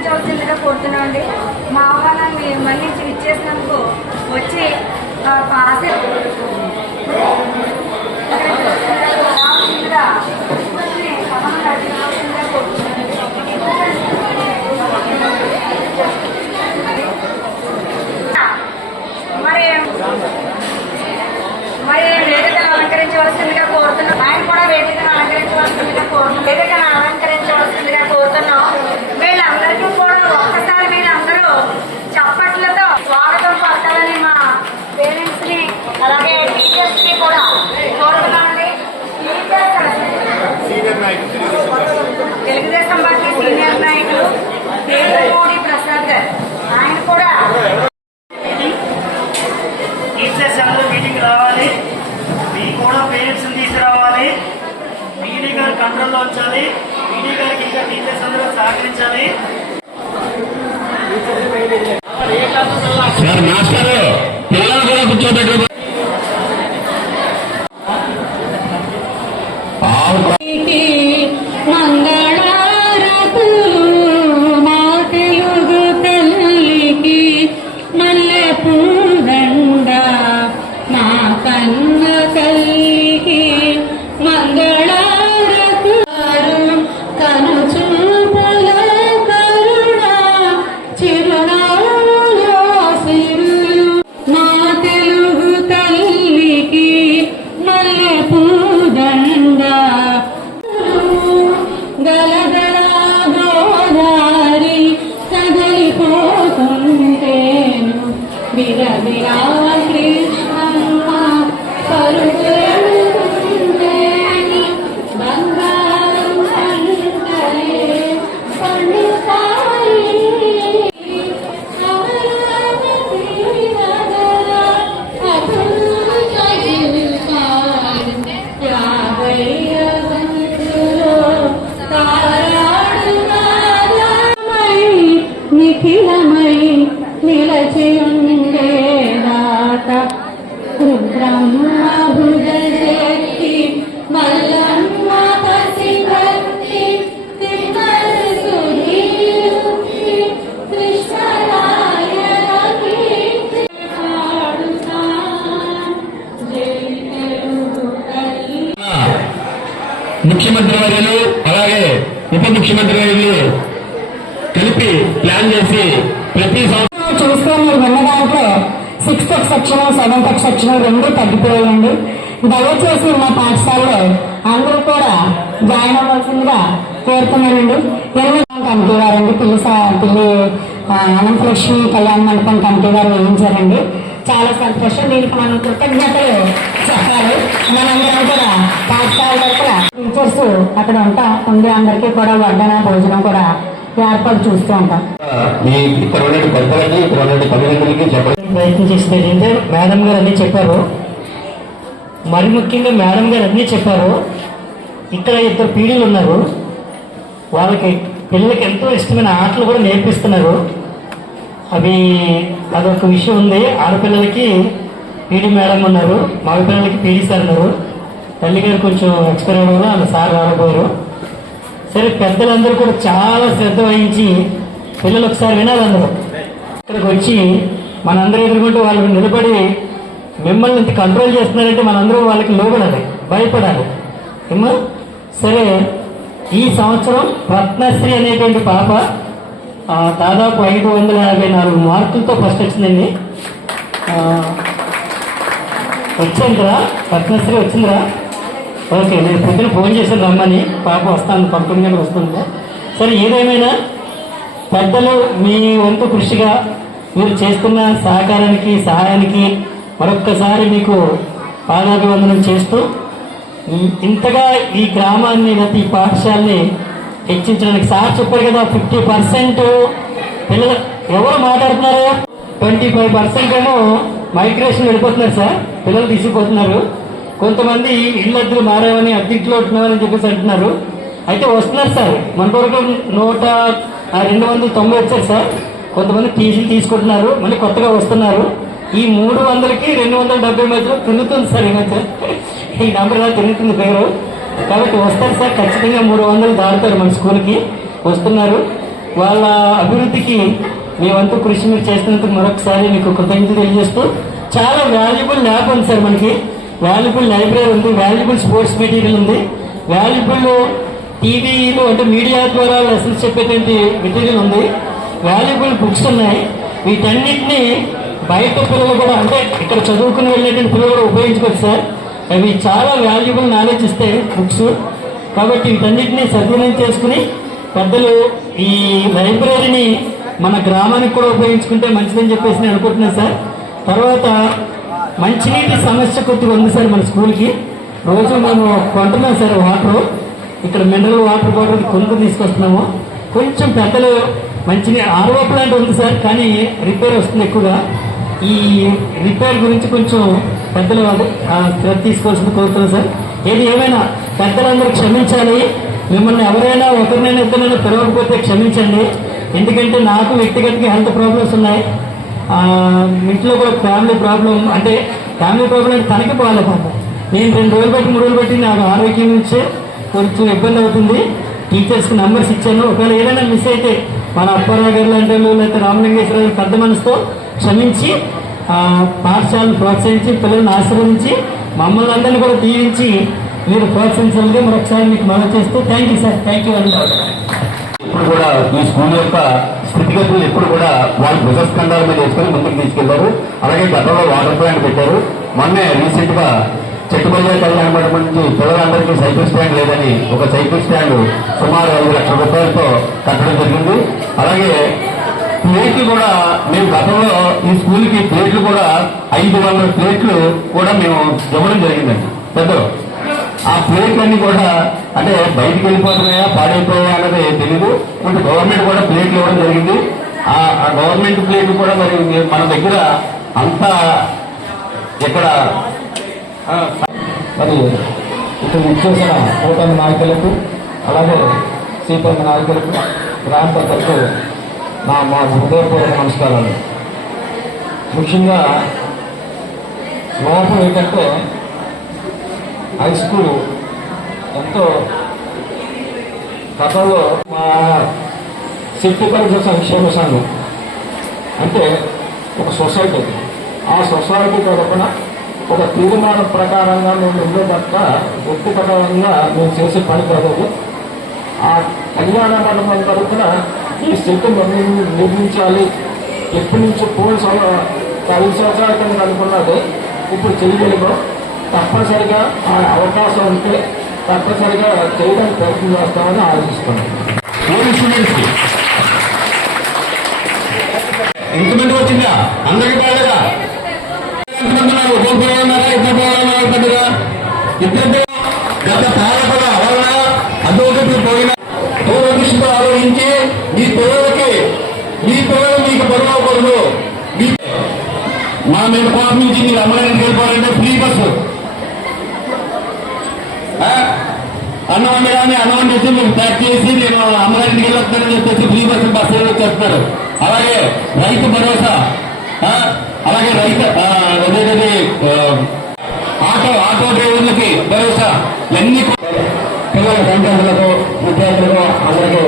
అలంకరించవలసిందిగా కోరుతున్నామండి. మా ఆహ్వానాన్ని మన్నించి ఇచ్చేసినందుకు వచ్చి మరి వేదికను అలంకరించవలసిందిగా కోరుతున్నాం. ఆయన కూడా వేదికను అలంకరించవలసిందిగా కోరుతున్నాం. వేదికను అలంకరించవలసిందిగా కోరుతున్నాం. వీళ్ళందరికీ కూడా ఒక్కసారి వీళ్ళందరూ చప్పట్లతో స్వాగతం పలకాలని మా పేరెంట్స్ ని అలాగే టీచర్స్ ని కూడా కోరుతున్నామండి. తెలుగుదేశం పార్టీ సీనియర్ నాయకులు దేవమూడి ప్రసాద్ గారు ఆయన కూడా టీచర్స్ అందరూ మీటింగ్ రావాలి. మీకు కూడా పేరెంట్స్ తీసుకురావాలి. పీడీ గారు కంట్రోల్లో ఉంచాలి. పీడీ గారికి ఇంకా టీచర్స్ అందరూ సహకరించాలి. పిల్లలు కూడా కూర్చోబెట్టు. ముఖ్యమంత్రి వర్యులు అలాగే ఉప ముఖ్యమంత్రి వర్యులు కలిపి ప్లాన్ చేసి ప్రతి సంవత్సరం చూస్తే మీరు విన్న దాంట్లో 6th సెక్షన్ 7th సెక్షన్ 2 తగ్గిపోయాయండి. దయచేసి మా పాఠశాలలో అందరూ కూడా జాయిన్ అవ్వాల్సిందిగా కోరుతున్నానండి. కమిటీ గారండి పిల్లి అనంతలక్ష్మి కళ్యాణ మండపం కమిటీ గారు వేయించారండి. చాలా సంతోషం. దీనికి మనం కృతజ్ఞతలు చెప్పాలి. మనందరం కూడా పాఠశాల తరఫున టీచర్స్ అక్కడ ఉంటాం ఉంది. అందరికీ కూడా వడ్డన భోజనం కూడా ఏర్పాటు చూస్తూ ఉంటాం. ప్రయత్నం చేసింది ఏంటంటే మేడం గారు అన్నీ చెప్పారు. మరి ముఖ్యంగా మేడం గారు అన్నీ చెప్పారు. ఇక్కడ 2 పీడీలు ఉన్నారు. వాళ్ళకి పిల్లలకి ఎంతో ఇష్టమైన ఆటలు కూడా నేర్పిస్తున్నారు. అదొక విషయం ఉంది. ఆడపిల్లలకి పీడీ మేడం ఉన్నారు, మగ పిల్లలకి పీడీ సార్ ఉన్నారు. తల్లి గారు కొంచెం ఎక్స్పైర్ అవ్వడం వల్ల వాళ్ళ సార్ రాకపోయారు. సరే, పెద్దలందరూ కూడా చాలా శ్రద్ధ వహించి పిల్లలు ఒకసారి వినాలి. అందరూ ఇక్కడికి వచ్చి మనందరూ ఎదుర్కొంటూ వాళ్ళకి నిలబడి మిమ్మల్ని ఇంత కంట్రోల్ చేస్తున్నారంటే మనందరూ వాళ్ళకి లోబడాలి, భయపడాలి. ఏమో సరే, ఈ సంవత్సరం రత్నశ్రీ అనేటువంటి పాప దాదాపు 554 మార్కులతో ఫస్ట్ వచ్చిందండి. వచ్చిందిరా రత్నశ్రీ, వచ్చిందిరా? ఓకే, నేను పొద్దున ఫోన్ చేశాను రమ్మని. పాప వస్తాను 11 గంటలకు వస్తుంది. సరే, ఏదేమైనా పెద్దలు మీ వంతు కృషిగా మీరు చేస్తున్న సహకారానికి సహాయానికి మరొక్కసారి మీకు పాదాభివందనం చేస్తూ ఇంతగా ఈ గ్రామాన్ని ఈ పాఠశాలని హెచ్చించడానికి సార్ చెప్పారు కదా. 50% పిల్లలు ఎవరు మాట్లాడుతున్నారు, 25% ఏమో మైగ్రేషన్ వెళ్ళిపోతున్నారు సార్. పిల్లలు తీసుకుపోతున్నారు. కొంతమంది ఇళ్ళద్దరు మారామని అద్దెంట్లో ఉంటున్నామని చెప్పేసి అంటున్నారు. అయితే వస్తున్నారు సార్. మన వరకు 290 వచ్చారు సార్. కొంతమంది తీసుకుంటున్నారు, మళ్ళీ కొత్తగా వస్తున్నారు. ఈ 300కి 270 మధ్యలో తిరుగుతుంది సార్. ఈ మధ్య ఈ నెంబర్ ఇలా తిరుగుతుంది పేరు. కాబట్టి వస్తారు సార్, ఖచ్చితంగా 300 దాటుతారు మన స్కూల్కి వస్తున్నారు. వాళ్ళ అభివృద్ధికి మీ వంతు కృషి మీరు చేస్తున్నందుకు మరొకసారి మీకు కృతజ్ఞత తెలియజేస్తూ చాలా వాల్యుబుల్ ల్యాబ్ ఉంది సార్ మనకి, వాల్యుబుల్ లైబ్రరీ ఉంది, వాల్యుబుల్ స్పోర్ట్స్ మెటీరియల్ ఉంది, వాల్యుబుల్ టీవీలు అంటే మీడియా ద్వారా లెసన్స్ చెప్పేటువంటి మెటీరియల్ ఉంది, వాల్యుబుల్ బుక్స్ ఉన్నాయి. వీటన్నిటిని బయట పిల్లలు కూడా అంటే ఇక్కడ చదువుకుని వెళ్ళేటువంటి పిల్లలు కూడా ఉపయోగించుకోవచ్చు సార్. అవి చాలా వాల్యుబుల్ నాలెడ్జ్ ఇస్తాయి బుక్స్. కాబట్టి వీటన్నిటిని సద్వినియోగం చేసుకుని పెద్దలు ఈ లైబ్రరీని మన గ్రామానికి కూడా ఉపయోగించుకుంటే మంచిదని చెప్పేసి నేను అనుకుంటున్నాను సార్. తర్వాత మంచినీటి సమస్య కొద్దిగా ఉంది సార్ మన స్కూల్కి. రోజు మేము కొంటున్నాం సార్ వాటర్, ఇక్కడ మినరల్ వాటర్ కూడా కొనుక్కు తీసుకొస్తున్నాము. కొంచెం పెద్దలు మంచినీటి ఆర్ఓ ప్లాంట్ ఉంది సార్, కానీ రిపేర్ వస్తుంది ఎక్కువగా. ఈ రిపేర్ గురించి కొంచెం పెద్దలు శ్రద్ధ తీసుకోవాల్సింది కోరుతున్నాం సార్. ఏది ఏమైనా పెద్దలందరూ క్షమించాలి, మిమ్మల్ని ఎవరైనా ఒకరినైనా ఇద్దరైనా పిలవకపోతే క్షమించండి. ఎందుకంటే నాకు వ్యక్తిగతంగా హెల్త్ ప్రాబ్లమ్స్ ఉన్నాయి, ఇంట్లో కూడా ఫ్యామిలీ ప్రాబ్లం అంటే తనకి బాగాలేకపోతా. నేను 2 రోజులు బట్టి 3 రోజులు బట్టి నాకు ఆరోగ్యం నుంచి కొంచెం ఇబ్బంది అవుతుంది. టీచర్స్కి నంబర్స్ ఇచ్చాను, ఒకవేళ ఏదైనా మిస్ అయితే మన అప్పారావు గారు లాంటి వాళ్ళు లేకపోతే రామలింగేశ్వరరావు పెద్ద మనసుతో క్షమించి పాఠశాలను ప్రోత్సహించి పిల్లల్ని ఆశీర్వదించి మమ్మల్ని అందరినీ కూడా దీవించి మీరు ప్రోత్సహించాలని మరొకసారి మీకు మనవి చేస్తూ thank you sir. Thank you అండి. ఇప్పుడు కూడా ఈ స్కూల్ యొక్క స్థితిగతులు ఎప్పుడు కూడా వాళ్ళు భుజస్కంధాల మీద వేసుకొని ముందుకు తీసుకెళ్లారు. అలాగే గతంలో వాటర్ ప్లాంట్ పెట్టారు. మొన్నే రీసెంట్ గా చెట్టుబల్లి కళ్యాణ మండపం నుంచి పిల్లలందరికీ సైకిల్ స్టాండ్ లేదని ఒక సైకిల్ స్టాండ్ సుమారు 5 లక్షల రూపాయలతో కట్టడం జరిగింది. అలాగే ప్లేట్లు కూడా మేము గతంలో ఈ స్కూల్ కి ప్లేట్లు కూడా 500 ప్లేట్లు కూడా మేము ఇవ్వడం జరిగిందండి. పెద్దలు ఆ ప్లేట్లన్నీ కూడా అంటే బయటికి వెళ్ళిపోతున్నాయా పాడైపోయా అన్నది తెలీదు. అంటే గవర్నమెంట్ కూడా ప్లేట్లు ఇవ్వడం జరిగింది. ఆ గవర్నమెంట్ ప్లేట్లు కూడా మరి మన దగ్గర అంతా ఇక్కడ మరి ఇక్కడ ఇచ్చేసిన కూటమి నాయకులకు అలాగే సీపీ నాయకులకు గ్రామ పెద్దలకు మా హృదయపూర్వక నమస్కారాలు. ముఖ్యంగా లోపం ఏంటంటే హై స్కూల్ ఎంతో గతంలో మా శక్తి పరిచయ సంక్షేమ సంఘం అంటే ఒక సొసైటీ, ఆ సొసైటీ తరఫున ఒక తీర్మానం ప్రకారంగా మేము ఉండే తప్ప వ్యక్తిగతంగా మేము చేసే పని కాదు. ఆ కళ్యాణ మండపం తరఫున ఈ శక్తి నిర్మించాలి ఎప్పటి నుంచో 10 సంవత్సరాల కింద అనుకున్నది ఇప్పుడు చేయగలిగాం. తప్పనిసరిగా ఆ అవకాశం ఉంటే తప్పనిసరిగా చేయడానికి ప్రయత్నం చేస్తామని ఆలోచిస్తున్నాం. ఎంతమంది వచ్చిందా? అందరికీ బాగా పెద్దగా ఇద్దరు గత పాలకుల వలన అదొకటి పోయిన దూరదృష్టితో ఆలోచించి మీ పిల్లలు మీకు పొరవకూడదు. మా మీద కోపం నుంచి మీరు అమ్మగారికి వెళ్ళిపోవాలంటే ఫ్రీ బస్సు అన్నం వండగానే అన్నం వండేసి మీరు ప్యాక్ చేసి నేను అమ్మగారికి వెళ్ళొస్తానని చెప్పేసి ఫ్రీ బస్సు వచ్చేస్తారు. అలాగే రైతు భరోసా, అలాగే ఆటో డ్రైవర్లకి భరోసా ఇవన్నీ పిల్లల తల్లిదండ్రులకు విద్యార్థులకు అందరికీ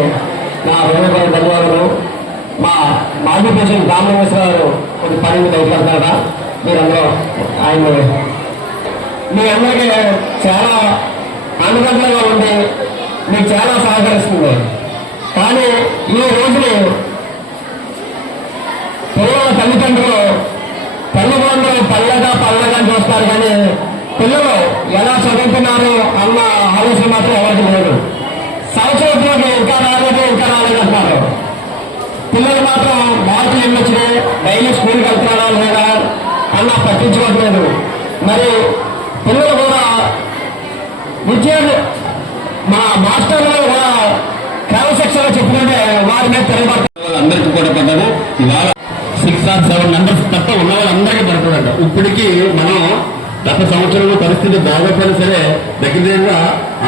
నా హృదయపూర్వక ధన్యవాదాలు. మా మాజీ ప్రెసిడెంట్ రామలింగేశ్వర గారు కొన్ని పని మీద అయిపోతున్నారా మీరందరూ ఆయన మీ అందరికీ చాలా అనుబంధంగా ఉండి మీకు చాలా సహకరిస్తుంది. కానీ ఈ రోజులు పిల్లల తల్లిదండ్రులు పల్లగా చూస్తారు, కానీ పిల్లలు ఎలా చదువుతున్నారు అన్న ఆలోచన మాత్రం ఎవరికి లేదు. సంవత్సరంలోకి ఇంకా రాలేదంటారు. పిల్లలు మాత్రం మార్కులు ఎన్ని వచ్చినాయి, డైలీ స్కూల్కి వెళ్తున్నారా లేదా అన్న పట్టించుకోవట్లేదు. మరి పిల్లలు కూడా విద్యార్థులు మా మాస్టర్లు కూడా క్రమశిక్షణ చెప్పుకుంటే వారి మీద తిరగబడతారు. అందరికీ కూడా పడ్డారు. ఇవాళ 6 or 7 మెంబర్స్ తప్ప ఉన్న వాళ్ళందరికీ పడుతుందంట. ఇప్పటికీ మనం గత సంవత్సరంలో పరిస్థితి బాగోపోయినా సరే దగ్గర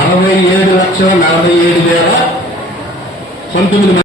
67,47,19